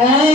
સખી